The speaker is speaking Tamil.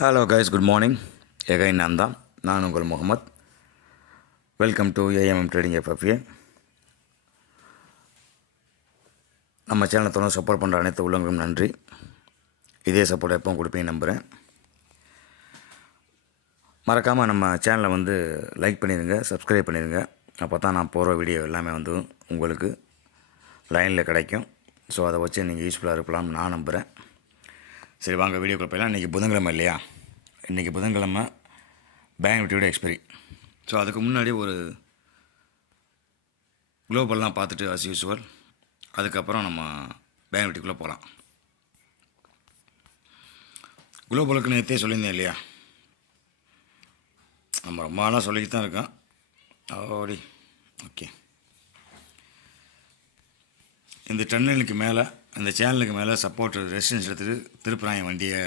Hello guys, good morning. Again நான் உங்கள் Mohammed. Welcome to AMM trading FFA. நம்ம சேனலை தொடர்ந்து சப்போர்ட் பண்ணுற அனைத்து உள்ளவங்களுக்கும் நன்றி. இதே சப்போர்ட் எப்பவும் கொடுப்பீங்க நம்புகிறேன். மறக்காமல் நம்ம சேனலை லைக் பண்ணிடுங்க, சப்ஸ்கிரைப் பண்ணிடுங்க. அப்போ தான் நான் போகிற வீடியோ எல்லாமே உங்களுக்கு லைனில் கிடைக்கும். ஸோ அதை வச்சு நீங்கள் யூஸ்ஃபுல்லாக இருக்கலாம்னு நான் நம்புகிறேன். சரி, வாங்க வீடியோக்குள்ள போயிடலாம். இன்றைக்கி புதன்கிழமை இல்லையா? இன்றைக்கி புதன்கிழமை பேங்க் நிஃப்டியோட எக்ஸ்பைரி. ஸோ அதுக்கு முன்னாடி ஒரு குளோபல்லாம் பார்த்துட்டு அஸ் யூஸ்வல் அதுக்கப்புறம் நம்ம பேங்க் நிஃப்டிக்குள்ளே போகலாம். குளோபலுக்கு நேற்றே சொல்லியிருந்தேன் இல்லையா? நம்ம ரொம்ப நாளாக சொல்லிக்கிட்டு தான் இருக்கோம். ஓடி ஓகே. இந்த டன்னலுக்கு மேலே, அந்த சேனலுக்கு மேலே சப்போர்ட் ரெசிஸ்டன்ஸ் எடுத்துகிட்டு திருப்புறாங்க வண்டியை